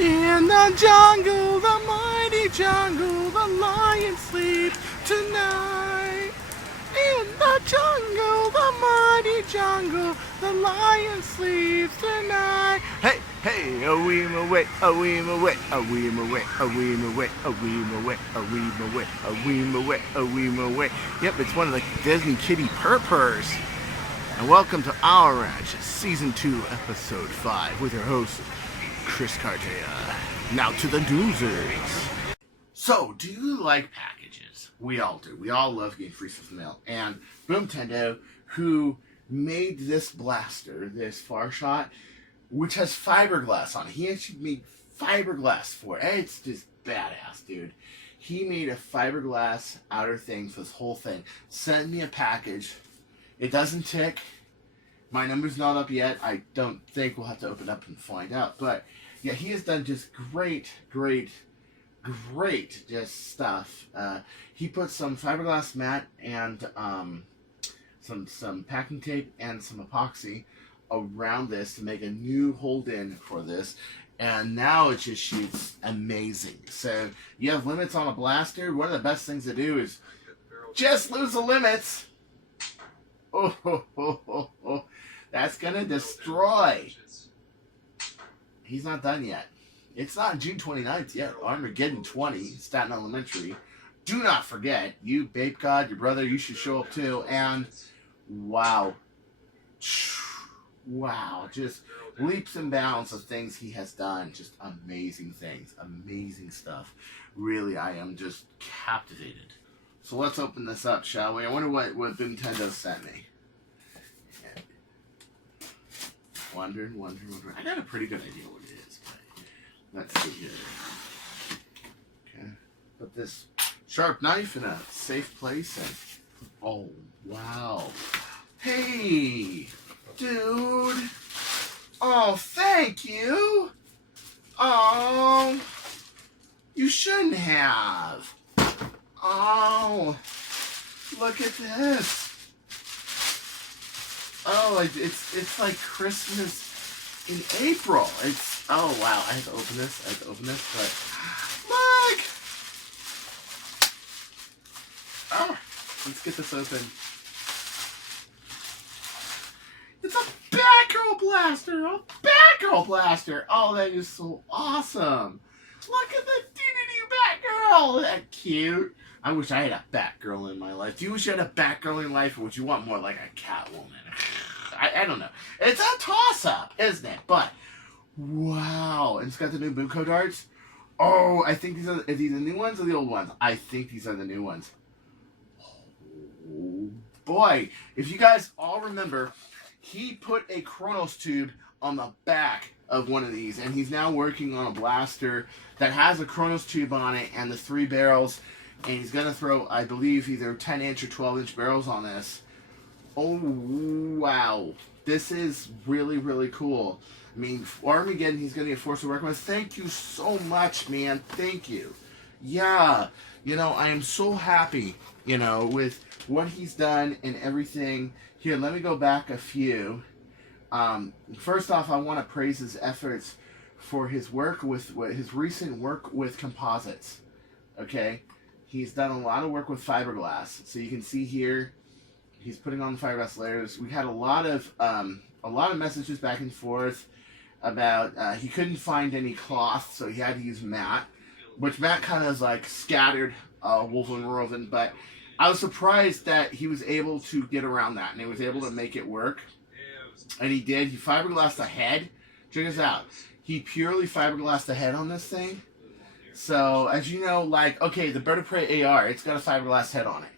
In the jungle, the mighty jungle, the lion sleeps tonight. In the jungle, the mighty jungle, the lion sleeps tonight. Hey, hey, a weem away, a weem away, a weem away, a weem away, a weem away, a weem away, a weem away, a weem away. Yep, it's one of the Disney kitty purrs. And welcome to Our Ranch, Season 2, Episode 5, with your host, Chris Cartaya. Now to the doozers. So, do you like packages? We all do. We all love getting free stuff in the mail. And Boomtendo, who made this blaster, this Far Shot, which has fiberglass on it. He actually made fiberglass for it. It's just badass, dude. He made a fiberglass outer thing for this whole thing. Sent me a package. It doesn't tick. My number's not up yet. I don't think we'll have to open up and find out. But yeah, he has done just great just stuff. He put some fiberglass mat and some packing tape and some epoxy around this to make a new hold-in for this. And now it just shoots amazing. So you have limits on a blaster. One of the best things to do is just lose the limits. Oh, that's gonna destroy. He's not done yet. It's not June 29th yet. Armageddon 20, Staten Elementary. Do not forget, you Bape God, your brother, you should show up too. And wow, just leaps and bounds of things he has done. Just amazing things, amazing stuff. Really, I am just captivated. So let's open this up, shall we? I wonder what Boomtendo sent me. Wondering. I got a pretty good idea what it is, but let's see here. Okay. Put this sharp knife in a safe place and oh wow. Hey dude. Oh, thank you. Oh, you shouldn't have. Oh, look at this. Oh, it's like Christmas in April. It's, oh wow, I have to open this, but look! Oh, let's get this open. It's a Batgirl blaster! Oh, that is so awesome! Look at the doo-doo-doo Batgirl! That cute. I wish I had a Batgirl in my life. Do you wish you had a Batgirl in life, or would you want more like a Catwoman? I don't know. It's a toss-up, isn't it? But, wow. And it's got the new Buko darts. Oh, I think these are the new ones or the old ones? I think these are the new ones. Oh, boy. If you guys all remember, he put a Chronos tube on the back of one of these, and he's now working on a blaster that has a Chronos tube on it and the 3 barrels. And he's going to throw, I believe, either 10-inch or 12-inch barrels on this. Oh, wow. This is really cool. I mean, Armageddon, he's going to get forced to work with. Thank you so much, man. Thank you. Yeah. You know, I am so happy, you know, with what he's done and everything. Here, let me go back a few. First off, I want to praise his efforts for his work with, his recent work with composites. Okay? He's done a lot of work with fiberglass. So you can see here, he's putting on the fiberglass layers. We had a lot of messages back and forth about he couldn't find any cloth, so he had to use mat, which mat kind of is like scattered woven, but I was surprised that he was able to get around that, and he was able to make it work. And he did. He fiberglassed the head. Check this out. He purely fiberglassed the head on this thing. So, as you know, like, okay, the Bird of Prey AR, it's got a fiberglass head on it.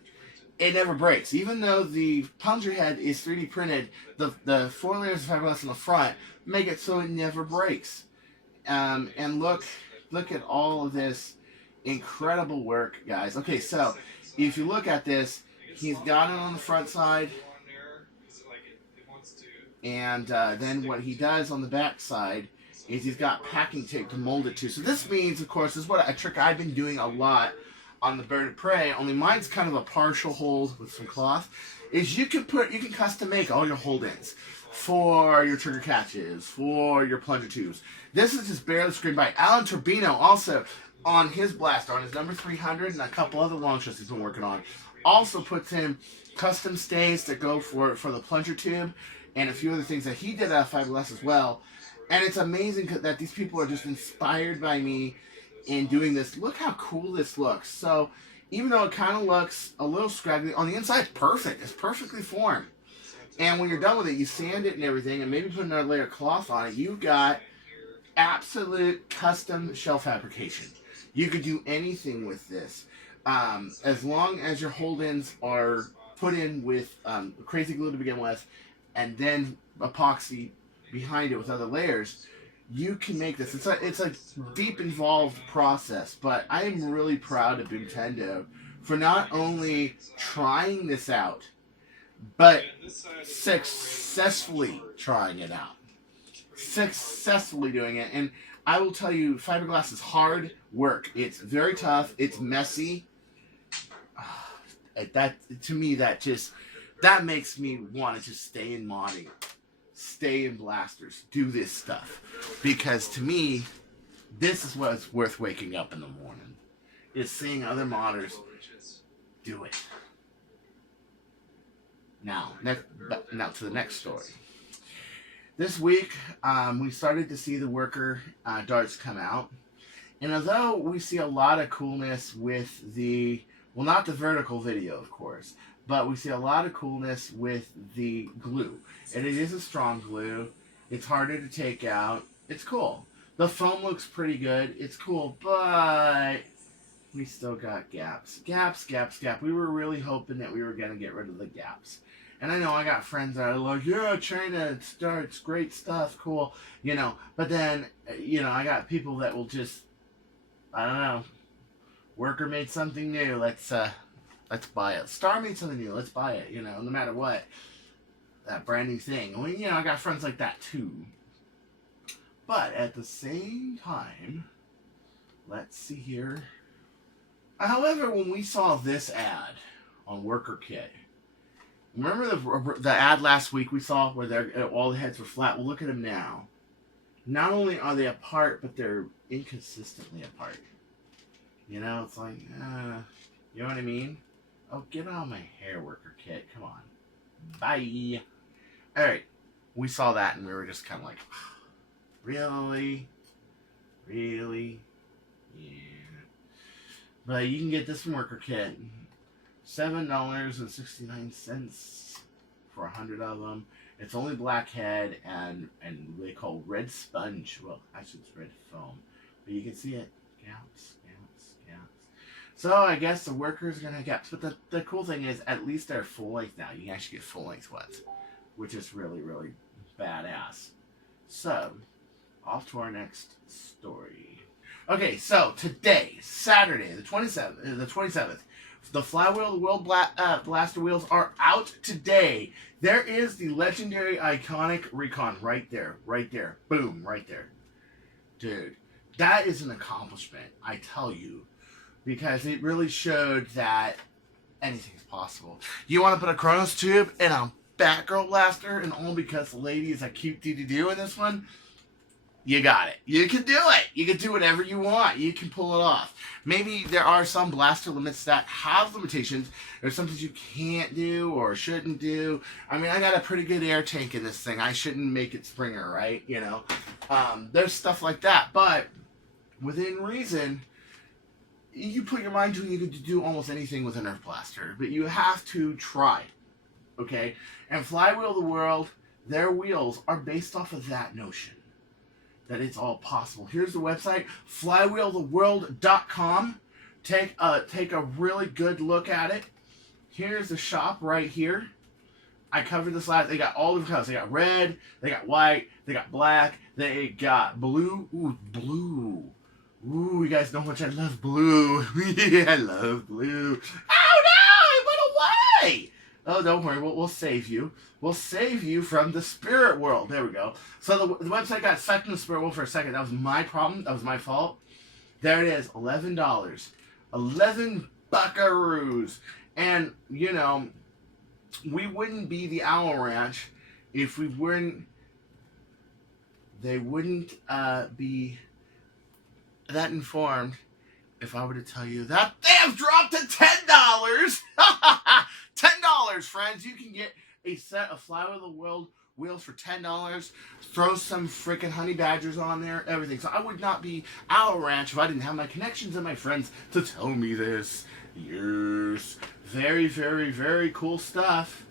It never breaks. Even though the plunger head is 3D printed, the 4 layers of fiberglass in the front make it so it never breaks. And look at all of this incredible work, guys. Okay, so, if you look at this, he's got it on the front side. And then what he does on the back side is he's got packing tape to mold it to. So this means, of course, this is what a trick I've been doing a lot on the Bird of Prey, only mine's kind of a partial hold with some cloth, is you can custom make all your hold-ins. for your trigger catches, for your plunger tubes. This is just barely scraped by. Alan Turbino also on his blaster, on his number 300 and a couple other long shots he's been working on, also puts in custom stays that go for the plunger tube and a few other things that he did out of fiberglass as well. And it's amazing that these people are just inspired by me in doing this. Look how cool this looks. So even though it kind of looks a little scraggly, on the inside it's perfect. It's perfectly formed. And when you're done with it, you sand it and everything and maybe put another layer of cloth on it. You've got absolute custom shell fabrication. You could do anything with this. As long as your hold-ins are put in with crazy glue to begin with and then epoxy behind it with other layers, you can make this. It's a deep involved process, but I am really proud of Boomtendo for not only trying this out, but successfully trying it out. Successfully doing it. And I will tell you, fiberglass is hard work. It's very tough. It's messy. That, to me, that makes me want to just stay in modding. Stay in blasters. Do this stuff. Because to me, this is what's worth waking up in the morning. Is seeing other modders do it. Now to the next story. This week, we started to see the worker darts come out. And although we see a lot of coolness with the, well, not the vertical video, of course, but we see a lot of coolness with the glue. And it is a strong glue. It's harder to take out. It's cool. The foam looks pretty good. It's cool, but we still got gaps. Gaps. We were really hoping that we were going to get rid of the gaps. And I know I got friends that are like, yeah, China starts, great stuff, cool, you know. But then, you know, I got people that will just, I don't know, worker made something new, let's buy it. Star made something new, let's buy it, you know, no matter what. That brand new thing. Well, you know, I got friends like that too. But at the same time, let's see here. However, when we saw this ad on Worker Kit, remember the ad last week we saw where all the heads were flat? Well, look at them now. Not only are they apart, but they're inconsistently apart. You know, it's like, you know what I mean? Oh, get on my hair, Worker Kit. Come on. Bye. Alright. We saw that and we were just kind of like, really? Really? Yeah. But you can get this from Worker Kit. $7.69 for 100 of them. It's only black head and they call red sponge. Well, actually it's red foam. But you can see it. Gaps. So I guess the worker's going to have gaps. But the cool thing is, at least they're full length now. You can actually get full length ones, which is really, really badass. So, off to our next story. Okay, so today, Saturday, the 27th, the Flywheel of the World Blaster wheels are out today. There is the legendary iconic Recon right there. Boom, right there. Dude, that is an accomplishment, I tell you. Because it really showed that anything's possible. You want to put a Chronos tube in a Batgirl blaster, and all because the lady is a cute doo-doo-doo in this one? You got it. You can do it. You can do whatever you want. You can pull it off. Maybe there are some blaster limits that have limitations. There's some things you can't do or shouldn't do. I mean, I got a pretty good air tank in this thing. I shouldn't make it Springer, right? You know, there's stuff like that. But within reason, you put your mind to it, you can do almost anything with a Nerf blaster, but you have to try, okay? And Flywheel of the World, their wheels are based off of that notion, that it's all possible. Here's the website, flywheeltheworld.com. Take a really good look at it. Here's the shop right here. I covered this last. They got all the colors. They got red, they got white, they got black, they got blue. Ooh, blue. Ooh, you guys know how much I love blue. Yeah, I love blue. Oh no, it went away. Oh, don't worry, we'll save you. We'll save you from the spirit world. There we go. So the website got stuck in the spirit world for a second. That was my problem. That was my fault. There it is, $11. 11 buckaroos. And, you know, we wouldn't be the Owl Ranch if we weren't, they wouldn't be that informed if I were to tell you that they have dropped to $10. $10, friends. You can get a set of Flower of the World wheels for $10. Throw some freaking honey badgers on there, everything. So I would not be Owl Ranch if I didn't have my connections and my friends to tell me this. Yes. Very, very, very cool stuff.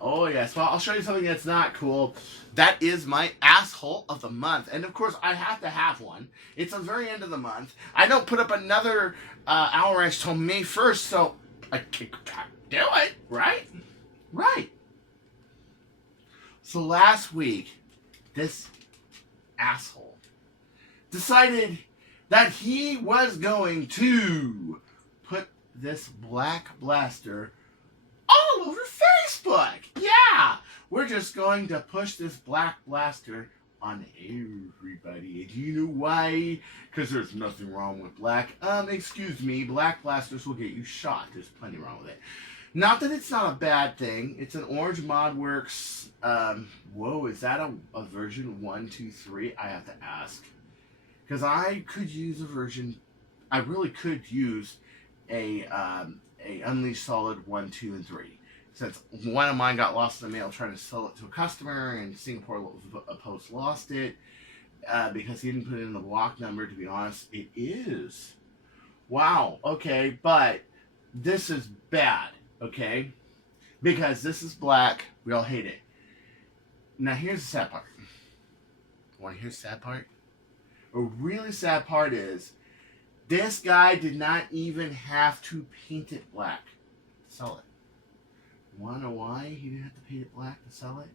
Oh, yes. Well, I'll show you something that's not cool. That is my asshole of the month. And, of course, I have to have one. It's the very end of the month. I don't put up another Owl Ranch till May 1st, so I can do it, right? Right. So last week, this asshole decided that he was going to put this black blaster all over Facebook. Yeah, we're just going to push this black blaster on everybody. Do you know why? Because there's nothing wrong with black. Excuse me, black blasters will get you shot. There's plenty wrong with it. Not that it's not a bad thing. It's an Orange Modworks. Whoa, is that a version 1, 2, 3? I have to ask. Because I could use a version. I really could use a Unleashed Solid 1, 2, and 3. Since one of mine got lost in the mail trying to sell it to a customer, and Singapore Post lost it because he didn't put it in the block number. To be honest, it is. Wow. Okay, but this is bad. Okay, because this is black. We all hate it. Now here's the sad part. Want to hear the sad part? A really sad part is this guy did not even have to paint it black to sell it. Want to know why he didn't have to paint it black to sell it?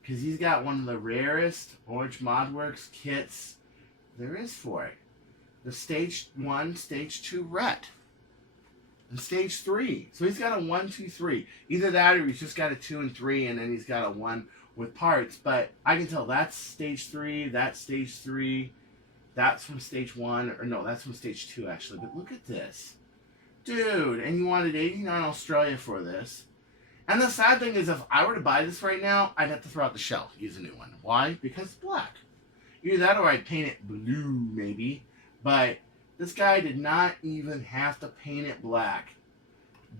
Because he's got one of the rarest Orange Modworks kits there is for it. The Stage 1, Stage 2 Ret. And Stage 3. So he's got a 1, 2, 3. Either that or he's just got a 2 and 3 and then he's got a 1 with parts. But I can tell that's Stage 3, that's Stage 3, that's from Stage 1. Or no, that's from Stage 2 actually. But look at this. Dude, and you wanted 89 Australia for this. And the sad thing is if I were to buy this right now, I'd have to throw out the shell, use a new one. Why? Because it's black. Either that or I'd paint it blue maybe. But this guy did not even have to paint it black.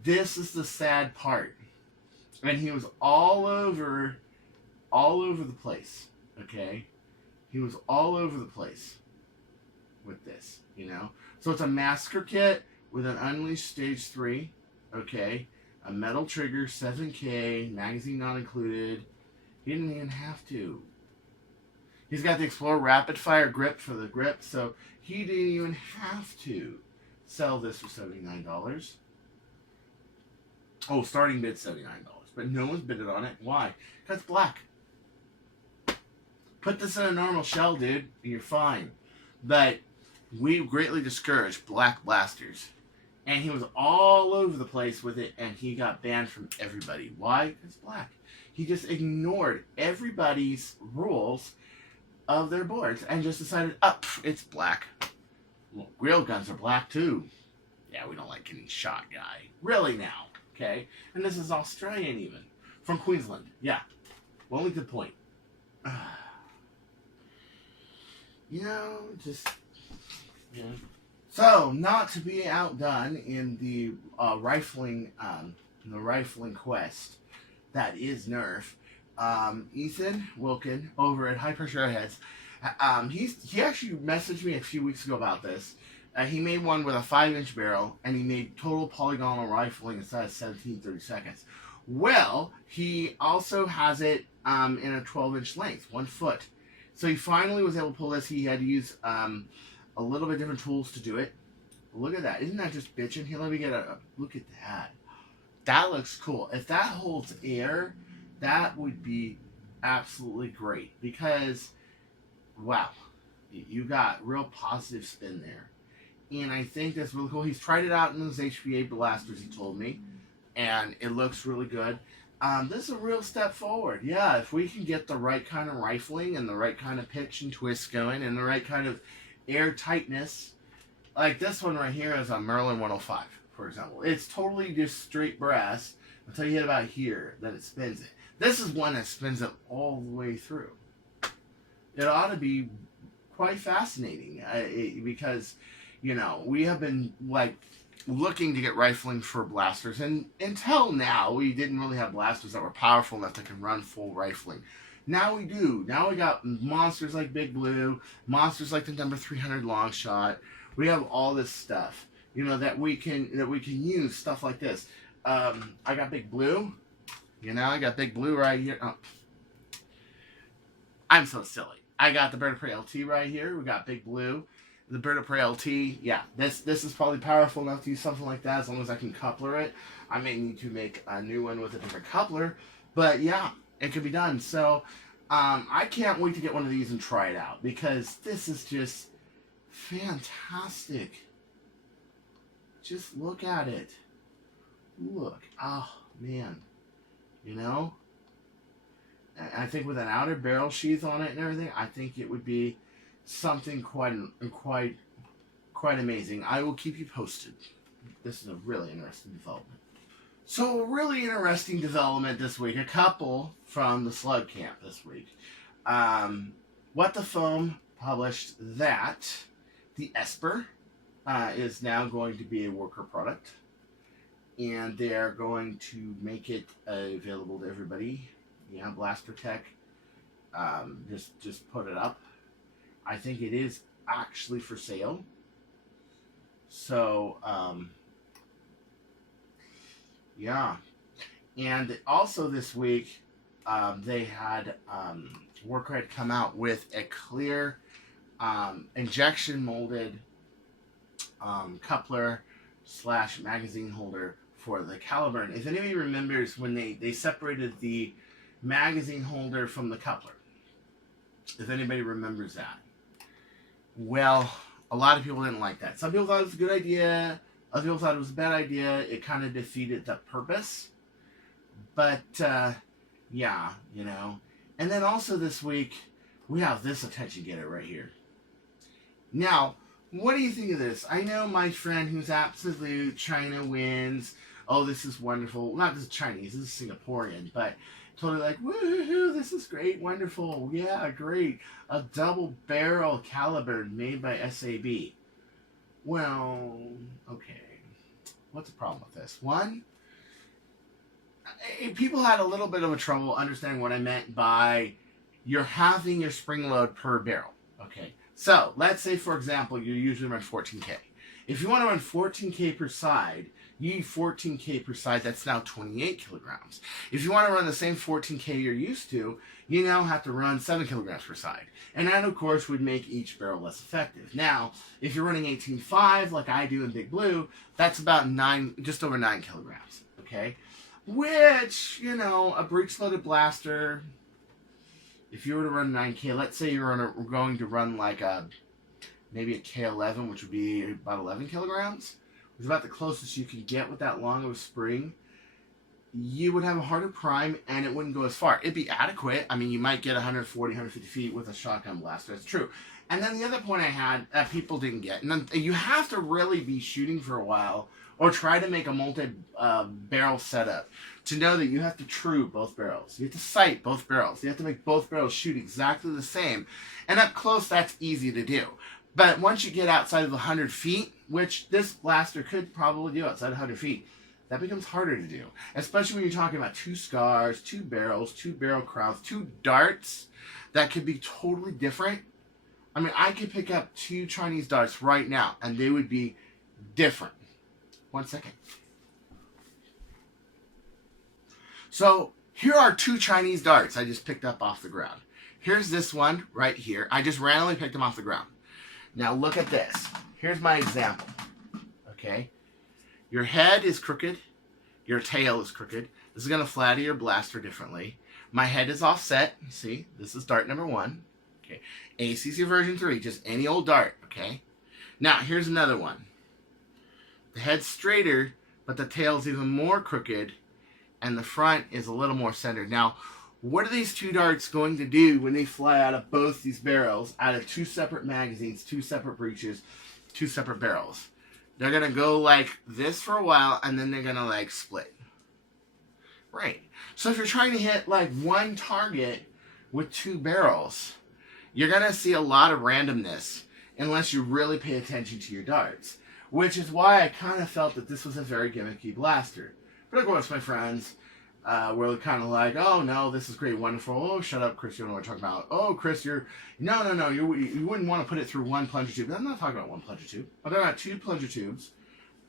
This is the sad part. And he was all over the place. Okay? He was all over the place with this, you know? So it's a masker kit with an Unleashed Stage 3. Okay? A metal trigger, 7K, magazine not included. He didn't even have to. He's got the Explorer Rapid Fire grip for the grip, so he didn't even have to sell this for $79. Oh, starting bid $79. But no one's bidded on it. Why? Because it's black. Put this in a normal shell, dude, and you're fine. But we greatly discourage black blasters. And he was all over the place with it, and he got banned from everybody. Why? Because it's black. He just ignored everybody's rules of their boards and just decided, it's black. Well, grill guns are black too. Yeah, we don't like getting shot, guy. Really now, okay? And this is Australian even. From Queensland. Yeah. Only good point. You know, just, you know. So, not to be outdone in the rifling quest that is Nerf, Ethan Wilkin over at High Pressure Airheads, he actually messaged me a few weeks ago about this. He made one with a 5-inch barrel, and he made total polygonal rifling inside of 17-30 seconds. Well, he also has it in a 12-inch length, 1 foot. So he finally was able to pull this. He had to use a little bit different tools to do it. Look at that. Isn't that just bitching? Here, let me get a look at that. That looks cool. If that holds air, that would be absolutely great. Because, wow, you got real positive spin there. And I think that's really cool. He's tried it out in those HPA blasters, he told me. And it looks really good. This is a real step forward. Yeah, if we can get the right kind of rifling and the right kind of pitch and twist going and the right kind of air tightness. Like this one right here is a Merlin 105, for example. It's totally just straight brass until you hit about here, then it spins it. This is one that spins it all the way through. It ought to be quite fascinating because, you know, we have been like looking to get rifling for blasters, and until now we didn't really have blasters that were powerful enough that can run full rifling. Now we do. Now we got monsters like Big Blue, monsters like the number 300 long shot. We have all this stuff, you know, that we can use, stuff like this. I got Big Blue. You know, I got Big Blue right here. Oh. I'm so silly. I got the Bird of Prey LT right here. We got Big Blue. The Bird of Prey LT, yeah, this is probably powerful enough to use something like that as long as I can coupler it. I may need to make a new one with a different coupler, but yeah, it can be done. So I can't wait to get one of these and try it out because this is just fantastic. Just look at it. Look. Oh, man. You know? I think with an outer barrel sheath on it and everything, I think it would be something quite amazing. I will keep you posted. This is a really interesting development. So, a really interesting development this week. A couple from the Slug Camp this week. What the Foam published that the Esper is now going to be a worker product, and they're going to make it available to everybody. Yeah, Blaster Tech just put it up. I think it is actually for sale. So, yeah. And also this week, they had Workred come out with a clear injection molded coupler / magazine holder for the caliber. And if anybody remembers when they separated the magazine holder from the coupler, if anybody remembers that, well, a lot of people didn't like that. Some people thought it was a good idea. Other people thought it was a bad idea. It kind of defeated the purpose. But, yeah, you know. And then also this week, we have this attention getter right here. Now, what do you think of this? I know my friend who's absolute China wins. Oh, this is wonderful. Not this is Chinese, this is Singaporean, but totally like, woohoo, this is great, wonderful, yeah, great. A double barrel caliber made by SAB. Well, okay. What's the problem with this? One, people had a little bit of a trouble understanding what I meant by you're halving your spring load per barrel. Okay. So, let's say, for example, you usually run 14K. If you want to run 14K per side, you need 14K per side. That's now 28 kilograms. If you want to run the same 14K you're used to, you now have to run 7 kilograms per side. And that, of course, would make each barrel less effective. Now, if you're running 18.5 like I do in Big Blue, that's about just over 9 kilograms. Okay? Which, you know, a breech-loaded blaster, if you were to run 9K, let's say you're going to run like maybe a K11, which would be about 11 kilograms, which is about the closest you can get with that long of a spring, you would have a harder prime and it wouldn't go as far. It'd be adequate. I mean, you might get 140, 150 feet with a shotgun blaster. That's true. And then the other point I had that people didn't get, and then you have to really be shooting for a while or try to make a multi-barrel setup to know that you have to true both barrels. You have to sight both barrels. You have to make both barrels shoot exactly the same. And up close, that's easy to do. But once you get outside of the 100 feet, which this blaster could probably do outside of 100 feet, that becomes harder to do. Especially when you're talking about 2 scars, 2 barrels, 2 barrel crowns, 2 darts that could be totally different. I mean, I could pick up 2 Chinese darts right now, and they would be different. 1 second. So, here are 2 Chinese darts I just picked up off the ground. Here's this one right here. I just randomly picked them off the ground. Now, look at this. Here's my example. Okay? Your head is crooked. Your tail is crooked. This is going to flatter your blaster differently. My head is offset. See? This is dart number 1. Okay? ACC version 3. Just any old dart. Okay? Now, here's another one. The head's straighter, but the tail's even more crooked, and the front is a little more centered. Now, what are these 2 darts going to do when they fly out of both these barrels, out of 2 separate magazines, 2 separate breeches, 2 separate barrels? They're going to go like this for a while, and then they're going to like split. Right. So if you're trying to hit like one target with 2 barrels, you're going to see a lot of randomness unless you really pay attention to your darts. Which is why I kind of felt that this was a very gimmicky blaster. But of course, my friends were kind of like, oh no, this is great, wonderful. Oh, shut up, Chris, you don't know what we're talking about. Oh, Chris, no, you wouldn't want to put it through one plunger tube. I'm not talking about one plunger tube. I'm talking about 2 plunger tubes,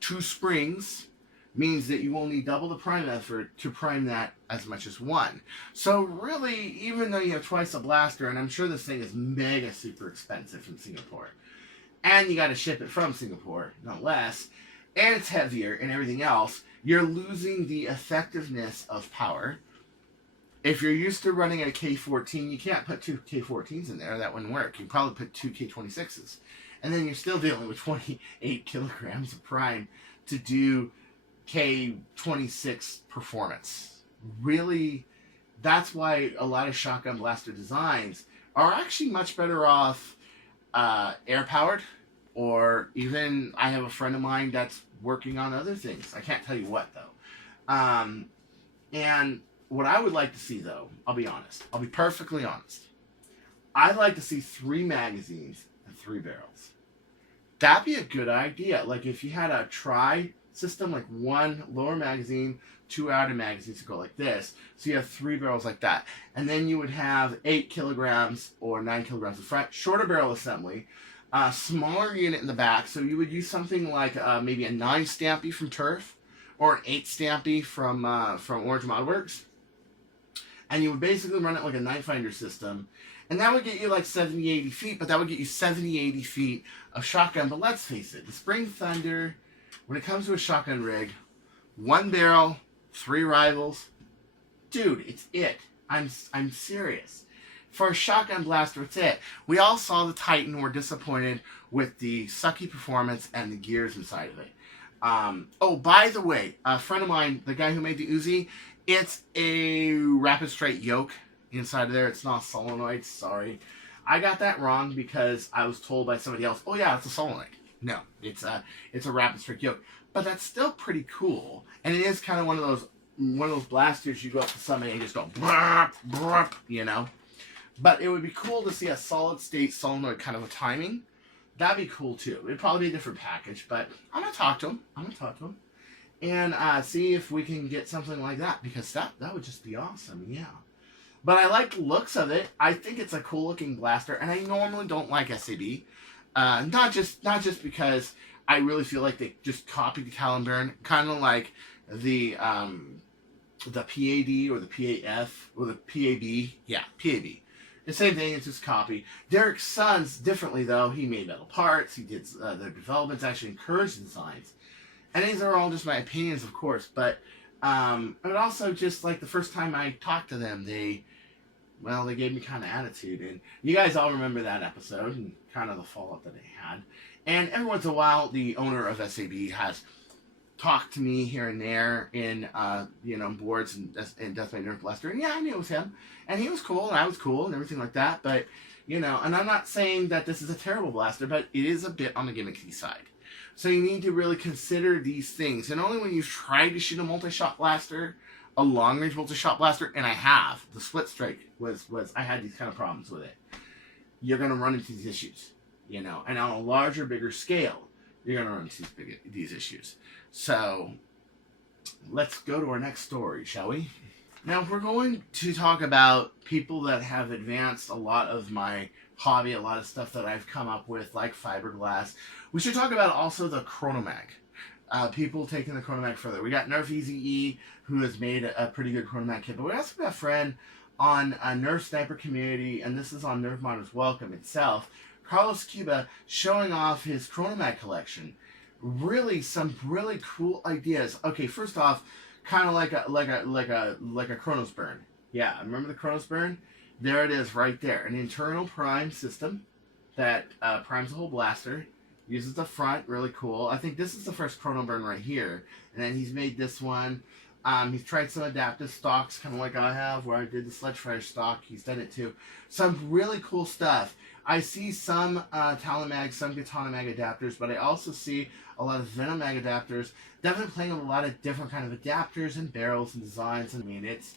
2 springs, means that you will need double the prime effort to prime that as much as 1. So really, even though you have twice a blaster, and I'm sure this thing is mega super expensive from Singapore, and you got to ship it from Singapore, no less, and it's heavier and everything else, you're losing the effectiveness of power. If you're used to running a K14, you can't put 2 K14s in there. That wouldn't work. You probably put 2 K26s. And then you're still dealing with 28 kilograms of prime to do K26 performance. Really, that's why a lot of shotgun blaster designs are actually much better off air-powered, or even I have a friend of mine that's working on other things. I can't tell you what, though. And what I would like to see, though, I'll be honest. I'll be perfectly honest. I'd like to see 3 magazines and 3 barrels. That'd be a good idea. Like if you had a tri-system, like 1 lower magazine, 2 outer magazines to go like this. So you have 3 barrels like that. And then you would have 8 kilograms or 9 kilograms in front. Shorter barrel assembly. Smaller unit in the back. So you would use something like maybe a 9 Stampy from Turf. Or an 8 Stampy from Orange Model Works. And you would basically run it like a knife finder system. And that would get you like 70, 80 feet. But that would get you 70, 80 feet of shotgun. But let's face it. The Spring Thunder, when it comes to a shotgun rig, 1 barrel, 3 rivals. Dude, it's it. I'm serious. For a shotgun blaster, it's it. We all saw the Titan. We're disappointed with the sucky performance and the gears inside of it. Oh, by the way, a friend of mine, the guy who made the Uzi, it's a rapid straight yoke inside of there. It's not solenoid. Sorry. I got that wrong because I was told by somebody else, oh yeah, it's a solenoid. No, it's a rapid straight yoke. But that's still pretty cool. And it is kind of one of those blasters you go up to somebody and just go, brrp, brrp, you know. But it would be cool to see a solid state solenoid kind of a timing. That'd be cool too. It'd probably be a different package, but I'm going to talk to him. And see if we can get something like that, because that would just be awesome, yeah. But I like the looks of it. I think it's a cool looking blaster, and I normally don't like SAB. Not just because I really feel like they just copied the Callenburn, kind of like the PAD or the PAF or the PAB. Yeah, PAB. The same thing, it's just copy. Derek Sons, differently though, he made metal parts, he did the developments, actually encouraged designs. And these are all just my opinions, of course, but also just like the first time I talked to them, they gave me kind of attitude. And you guys all remember that episode and kind of the fallout that they had. And every once in a while, the owner of SAB has talked to me here and there in boards and Death by Nerf Blaster, and yeah, I knew it was him, and he was cool, and I was cool, and everything like that. But and I'm not saying that this is a terrible blaster, but it is a bit on the gimmicky side. So you need to really consider these things, and only when you've tried to shoot a multi-shot blaster, a long-range multi-shot blaster, and I have. The split strike was I had these kind of problems with it. You're gonna run into these issues, and on a larger, bigger scale, you're gonna run into these issues. So, let's go to our next story, shall we? Now, we're going to talk about people that have advanced a lot of my hobby, a lot of stuff that I've come up with, like fiberglass. We should talk about also the Chronomag. People taking the Chronomag further. We got Nerf EZE, who has made a pretty good Chronomag kit, but we also got a friend on a Nerf Sniper community, and this is on Nerf Modder's Welcome itself, Carlos Cuba, showing off his Chronomag collection. Really, some really cool ideas. Okay, first off, kind of like a Chronos burn. Yeah, remember the Chronos burn? There it is, right there. An internal prime system that primes the whole blaster. Uses the front, really cool. I think this is the first Chrono burn right here. And then he's made this one. He's tried some adaptive stocks, kind of like I have, where I did the Sledge Fresh stock. He's done it too. Some really cool stuff. I see some Talamag, some Katana Mag adapters, but I also see a lot of Venom Mag adapters. Definitely playing with a lot of different kind of adapters and barrels and designs. I mean, it's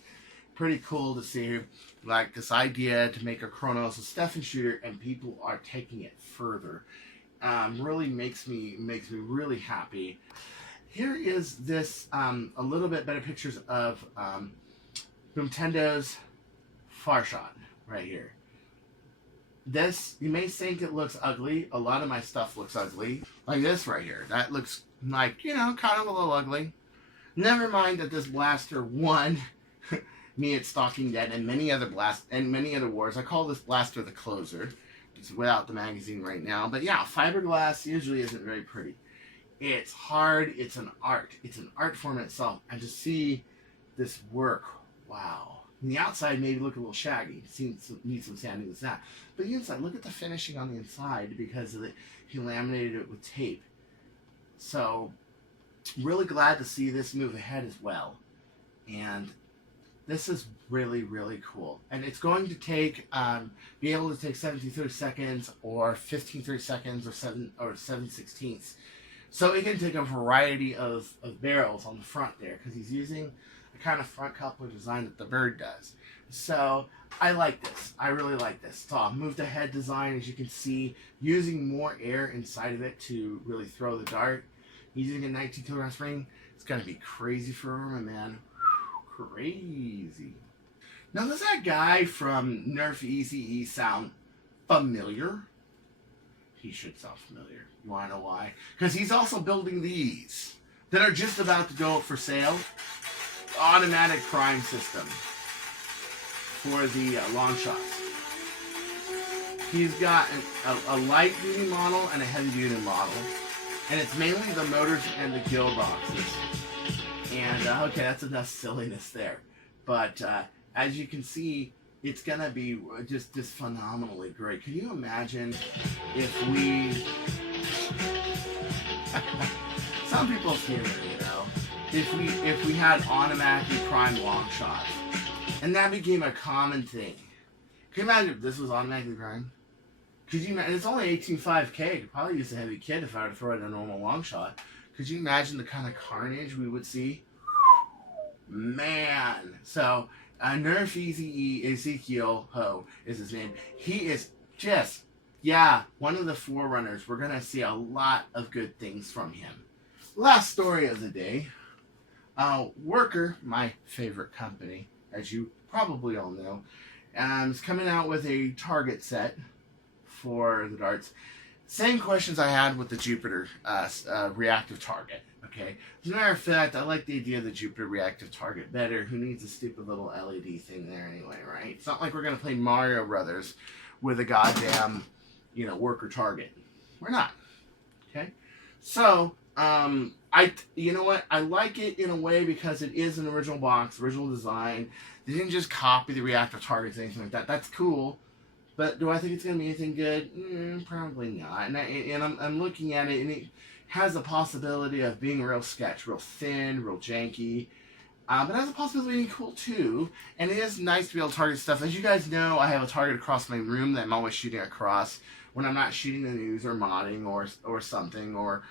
pretty cool to see like this idea to make a Chronos a Stefan shooter, and people are taking it further. Really makes me really happy. Here is this a little bit better pictures of Boomtendo's Far Shot right here. This, you may think it looks ugly. A lot of my stuff looks ugly. Like this right here. That looks like, you know, kind of a little ugly. Never mind that this blaster won me at Stalking Dead and many other wars. I call this blaster the closer. It's without the magazine right now. But yeah, fiberglass usually isn't very pretty. It's hard. It's an art. It's an art form in itself. And to see this work, wow. And the outside maybe look a little shaggy. Needs some sanding with that. But the inside, look at the finishing on the inside because of he laminated it with tape. So, really glad to see this move ahead as well. And this is really, really cool. And it's going to take, be able to take 17/30 seconds or 15/30 seconds or 7/16. So it can take a variety of barrels on the front there because he's using the kind of front coupler design that the Bird does. So I like this. I really like this. So move to head design, as you can see, using more air inside of it to really throw the dart. Using a 19 kilogram spring, it's going to be crazy for him, man. Crazy. Now, does that guy from Nerf Eazy-E sound familiar? He should sound familiar. You want to know why? Because he's also building these that are just about to go up for sale. Automatic prime system for the long shots. He's got a light duty model and a heavy duty model. And it's mainly the motors and the gill boxes. And, okay, that's enough silliness there. But, as you can see, it's going to be just phenomenally great. Can you imagine if we... Some people's humor, you know. If we had automatically primed long shots. And that became a common thing. Can you imagine if this was automatically primed? Could you imagine? It's only 18.5K. Could probably use a heavy kit if I were to throw it in a normal long shot. Could you imagine the kind of carnage we would see? Man. So, Nerf Eazy-E Ezekiel Ho is his name. He is just, yeah, one of the forerunners. We're going to see a lot of good things from him. Last story of the day. Worker, my favorite company, as you probably all know, is coming out with a target set for the darts. Same questions I had with the Jupiter reactive target. Okay. As a matter of fact, I like the idea of the Jupiter reactive target better. Who needs a stupid little LED thing there anyway, right? It's not like we're going to play Mario Brothers with a goddamn, you know, worker target. We're not. Okay. So, you know what? I like it in a way because it is an original box, original design. They didn't just copy the reactive targets or anything like that. That's cool. But do I think it's going to be anything good? Probably not. And I'm looking at it, and it has a possibility of being real sketch, real thin, real janky. But it has a possibility of being cool, too. And it is nice to be able to target stuff. As you guys know, I have a target across my room that I'm always shooting across when I'm not shooting the news or modding or something. Or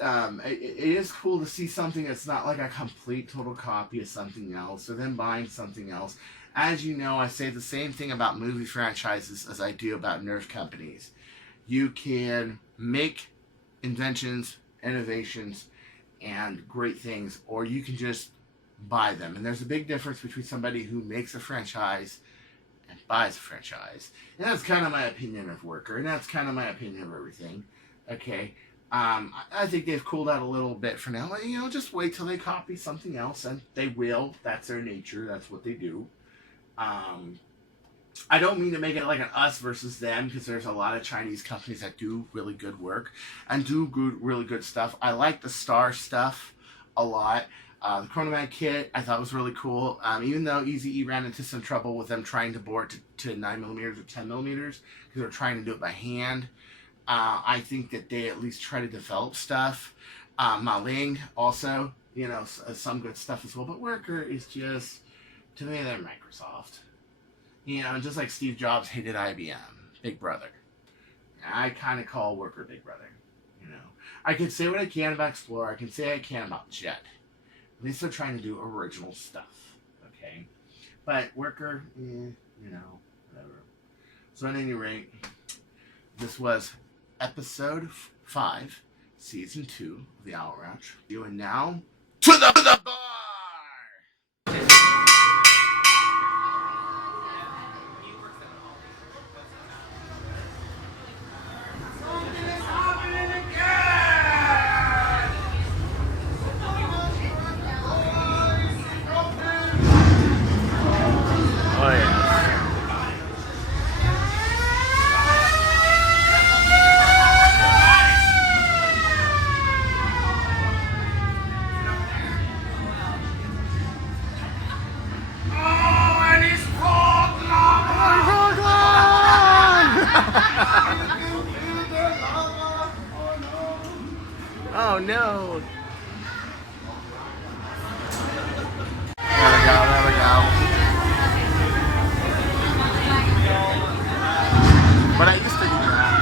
it is cool to see something that's not like a complete, total copy of something else, or then buying something else. As you know, I say the same thing about movie franchises as I do about Nerf companies. You can make inventions, innovations, and great things, or you can just buy them. And there's a big difference between somebody who makes a franchise and buys a franchise. And that's kind of my opinion of Worker, and that's kind of my opinion of everything. Okay. I think they've cooled out a little bit for now. You know, just wait till they copy something else, and they will. That's their nature. That's what they do. I don't mean to make it like an us versus them, because there's a lot of Chinese companies that do really good work and do really good stuff. I like the Star stuff a lot. The Chronomag kit I thought was really cool. Even though Eazy-E ran into some trouble with them trying to bore it to 9mm or 10mm, because they're trying to do it by hand. I think that they at least try to develop stuff. Ma Ling also, you know, some good stuff as well. But Worker is just, to me, they're Microsoft. You know, just like Steve Jobs hated IBM. Big Brother. I kind of call Worker Big Brother. You know, I can say what I can about Explorer. I can say I can about Jet. At least they're trying to do original stuff. Okay, but Worker, you know, whatever. So at any rate, this was episode 5, season 2 of the Owl Ranch. You and now to the bar. Oh yeah. Oh no. There we go. But I used to do that.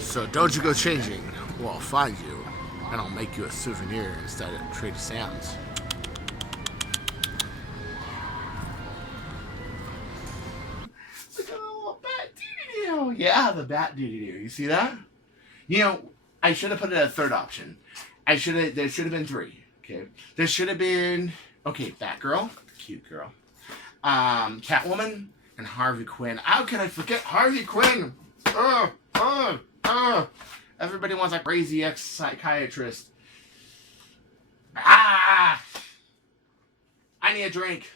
So don't you go changing, or I'll find you, and I'll make you a souvenir instead of Trader Sam's. Look at the little bat doo-doo-doo. Yeah, the bat doo-doo-doo. You see that? You know, I should have put it at a third option. There should have been 3. Okay, there should have been Batgirl, cute girl, Catwoman, and Harvey Quinn. How could I forget Harvey Quinn? Everybody wants a crazy ex-psychiatrist. I need a drink.